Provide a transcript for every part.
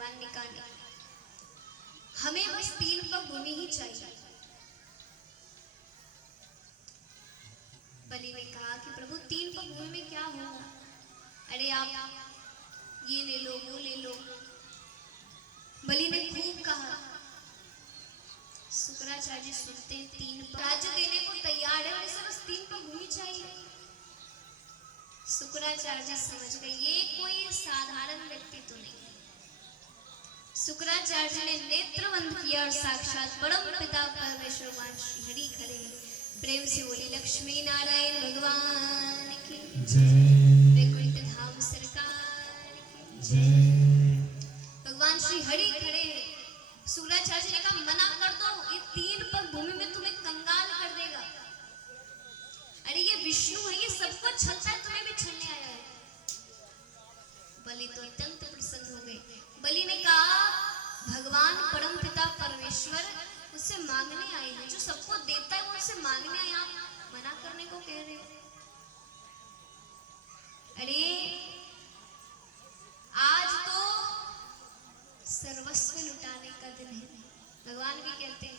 भगवान ने कहा नहीं, हमें बस 3 पग भूमि ही चाहिए। बलि ने कहा कि प्रभु 3 पग भूमि में क्या होगा? अरे आप ये ले लो, वो ले लो। बलि ने खूब कहा। शुक्राचार्य सुनते 3 पग राज्य देने को तैयार है, उसे बस 3 पग भूमि चाहिए। शुक्राचार्य समझ गए ये कोई साधारण व्यक्ति तो नहीं। शुक्राचार्य ने नेत्र बंद किया और साक्षात परम पिता परमेश्वर भगवान श्री हरि खड़े। प्रेम से बोली लक्ष्मी नारायण भगवान की जय, वैकुंठ धाम सरकार की जय। भगवान श्री हरि खड़े। शुक्राचार्य ने कहा मना कर दो, ये 3 पग भूमि में तुम्हें कंगाल कर देगा। अरे ये विष्णु है, ये सबको छलता है, तुम्हें भी छलने आया है। बलि तो अत्यंत प्रसन्न हो गए। बलि ने कहा भगवान परम पिता परमेश्वर उससे मांगने आए हैं, जो सबको देता है वो उससे मांगने आए, आप मना करने को कह रहे हो? अरे आज तो सर्वस्व लुटाने का दिन है। भगवान भी कहते हैं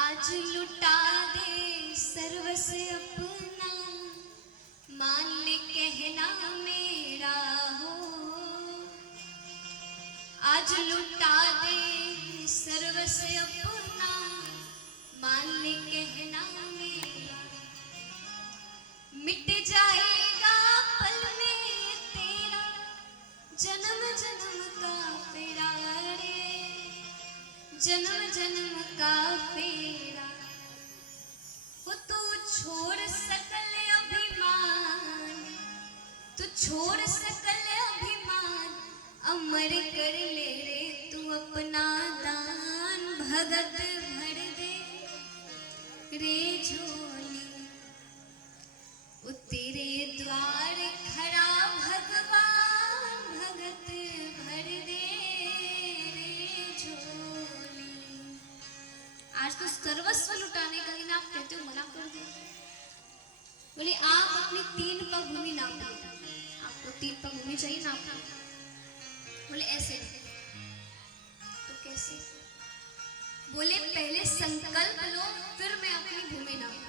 आज लुटा दे सर्वस्व अपना, मान ले कहना मेरा हो। आज लुटा दे सर्वस्व अपना, मान ले कहना मेरा। मिट जाएगा पल में तेरा जन्म जन्म का फेरा रे, जन्म जन्म का फेरा। वो तू छोड़ सकल अभिमान, तू छोड़ सकल अभिमान, अमर कर ले रे तू अपना दान। भगत भर दे रे झोली, वो तेरे द्वार खड़ा भगवान। भगत भर दे रे झोली। आज तो सर्वस्व लुटाने का दिन, आप कहते हो मना कर दो। बोले आप अपनी 3 पग भूमि नाप लो, आपको 3 पग भूमि चाहिए नाप लो। बोले ऐसे तो कैसे? बोले पहले संकल्प लो, फिर मैं अपनी भूमि नापूं।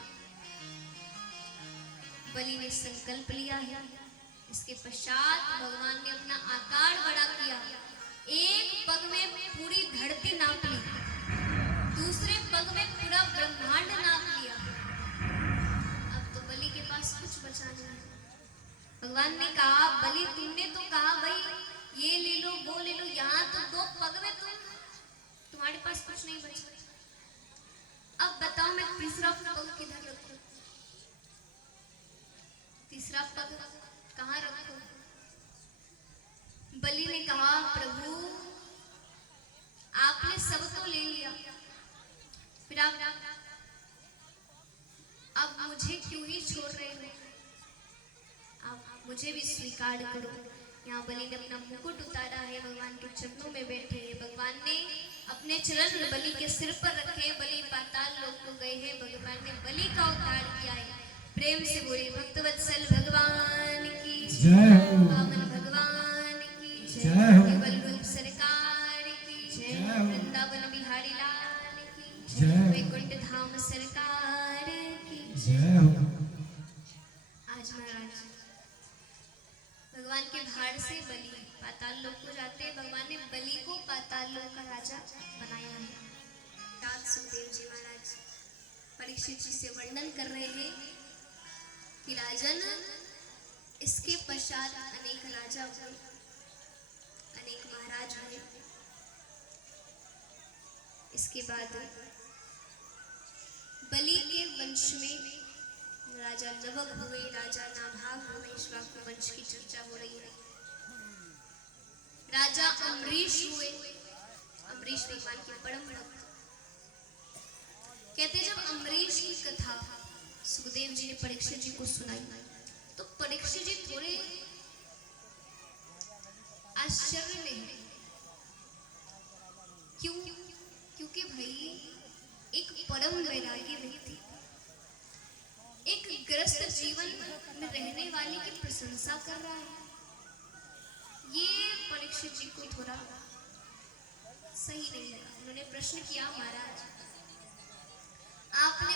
बलि ने संकल्प लिया है। इसके पश्चात भगवान ने अपना आकार बड़ा किया। एक पग में पूरी धरती नाप ली, दूसरे पग में पूरा ब्रह्मांड नाप लिया। अब तो बलि के पास कुछ बचा नहीं है। भगवान ने कहा बलि तुमने तो कहा भाई ये ले लो वो ले लो, यहाँ तो 2 पग में तुम्हारे पास कुछ नहीं बचा। अब बताओ मैं तीसरा पग किधर रखूं? तीसरा पग कहाँ रखूं? बलि ने कहा प्रभु आपने सब तो ले लिया, फिर अब मुझे क्यों ही छोड़ रहे हो? आप मुझे भी स्वीकार करो। यहाँ बलि ने अपना मुकुट उतारा है, भगवान के चरणों में बैठे हैं। भगवान ने अपने चरण बलि के सिर पर रखे। बलि पाताल लोक को गए हैं। भगवान ने बलि का उद्धार किया है। प्रेम से बोले भक्तवत्सल भगवान की जय, वामन भगवान की जय, केवल रूप सरकार की जय, वृंदावन बिहारी लाल की जय, वैकुंठ धाम सरकार की जय। आज महाराज भगवान के भार से बलि पाताल लोक को जाते हैं। भगवान ने बलि को पाताल लोक का राजा बनाया है। तात सुखदेव जी महाराज परीक्षित जी से वर्णन कर रहे हैं कि राजन इसके पश्चात अनेक राजा हुए, अनेक महाराज हुए। इसके बाद बलि के वंश में राजा नवग हुए, राजा नाभाग हुए। श्वाक वंश की चर्चा हो रही है। राजा अम्बरीश हुए। अम्बरीश भगवान के परम भक्त। कहते जब अम्बरीश की कथा सुखदेव जी ने परीक्षित जी को सुनाई तो परीक्षित जी थोड़े आश्चर्य में है। क्यों? क्योंकि भाई एक परम वैरागी व्यक्ति, एक ग्रस्त जीवन में रहने वाले की प्रशंसा कर रहा है। ये परीक्षित जी को थोड़ा सही नहीं लगा। उन्होंने प्रश्न किया, महाराज आपने